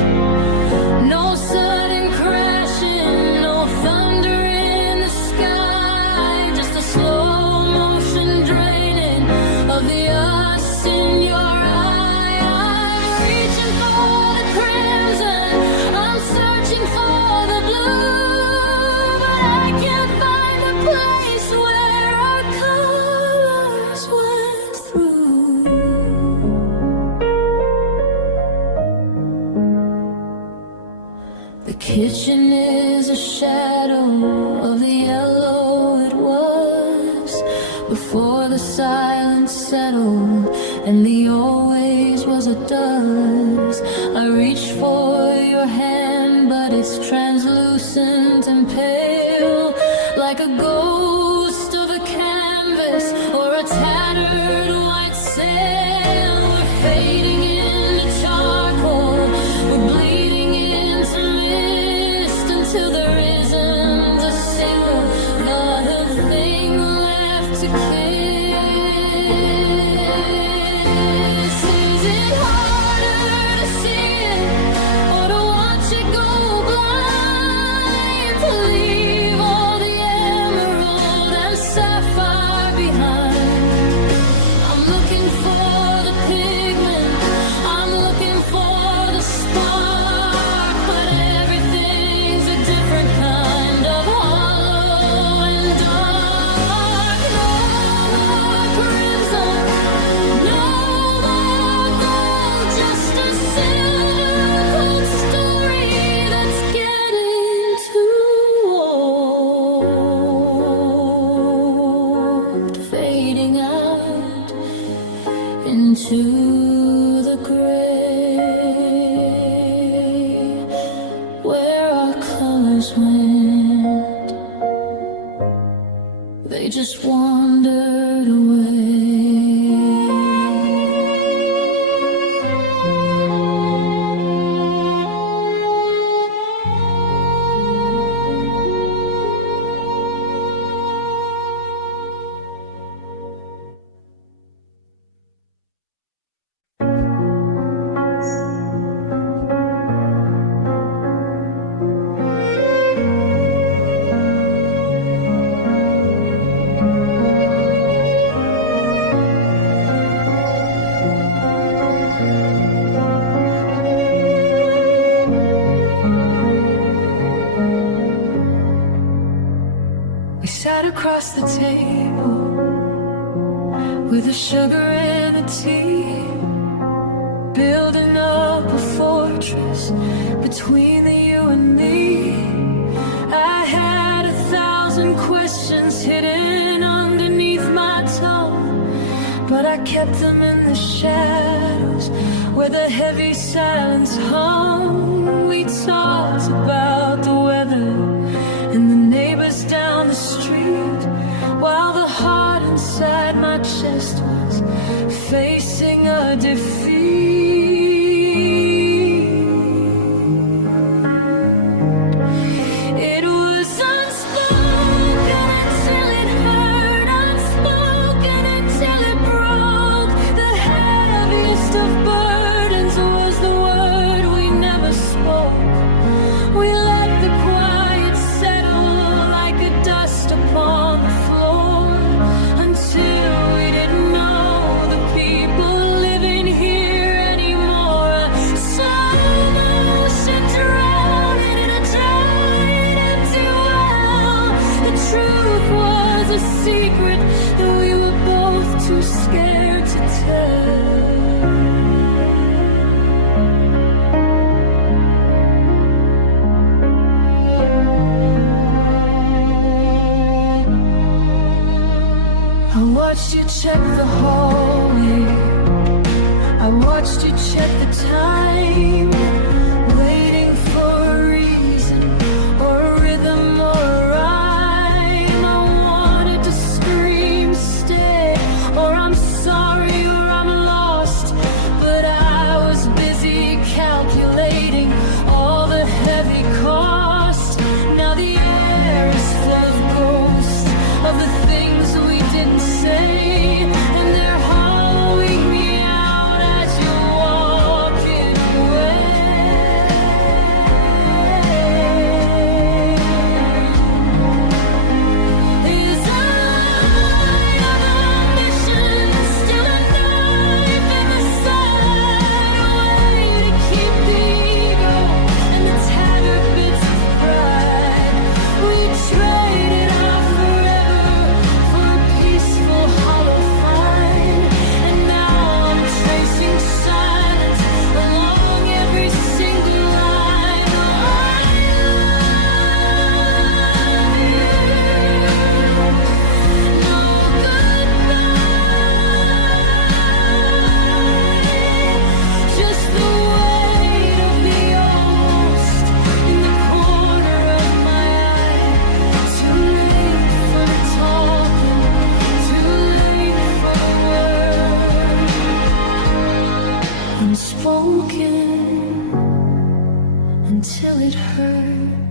No sudden crashing, no thunder in the sky, just a slow motion draining of the ice in your eye. I'm reaching for the crimson, I'm searching for the blue, but I can't find a place where our colors went through. The kitchen is a shadow of the yellow it was before the silence settled and the always was a does. I reach for your hand, but it's translucent and pale, like a ghost of a canvas or a tattered white sail. We're fading into charcoal, we're bleeding into mist until there isn't a single other thing left to kiss. Is it harder to see it or to watch it go blind? To leave all the emerald and sapphire behind. I'm looking for the pigment, I'm looking for the spark, but everything's a different kind of hollow and dark. No more crimson, no more gold, just a silver cold story that's getting too old, fading out into the gray, where our colors went, they just wandered away. We sat across the table with the sugar and the tea, building up a fortress between the you and me. I had 1,000 questions hidden underneath my tongue, but I kept them in the shadows where the heavy silence hung. We talked about the weather and the neighbors down the street, while the heart inside my chest was facing a defeat. It was unspoken until it hurt, unspoken until it broke. The heaviest of burdens was the word we never spoke. We let the quiet settle like a dust upon the floor until we didn't know the people living here anymore. So emotion drowning in a giant empty well. The truth was a secret too scared to tell. I watched you check the hallway, I watched you check the time, waiting for a reason or a rhythm or a rhyme. I wanted to scream, stay, or I'm sorry, or I'm lost, but I was busy calculating all the heavy cost. Now the air is full of ghosts of the things we didn't say, and they're hollowing me out as you're walking away. Is a light of ambition still a knife in the side, a way to keep the ego and the tattered bits of pride we traded out forever for a peaceful hollow find? And now I'm tracing silence along every single line. I love you. No goodbye, just the weight of the almost in the corner of my eye. Too late for talking, too late for words unspoken until it hurts.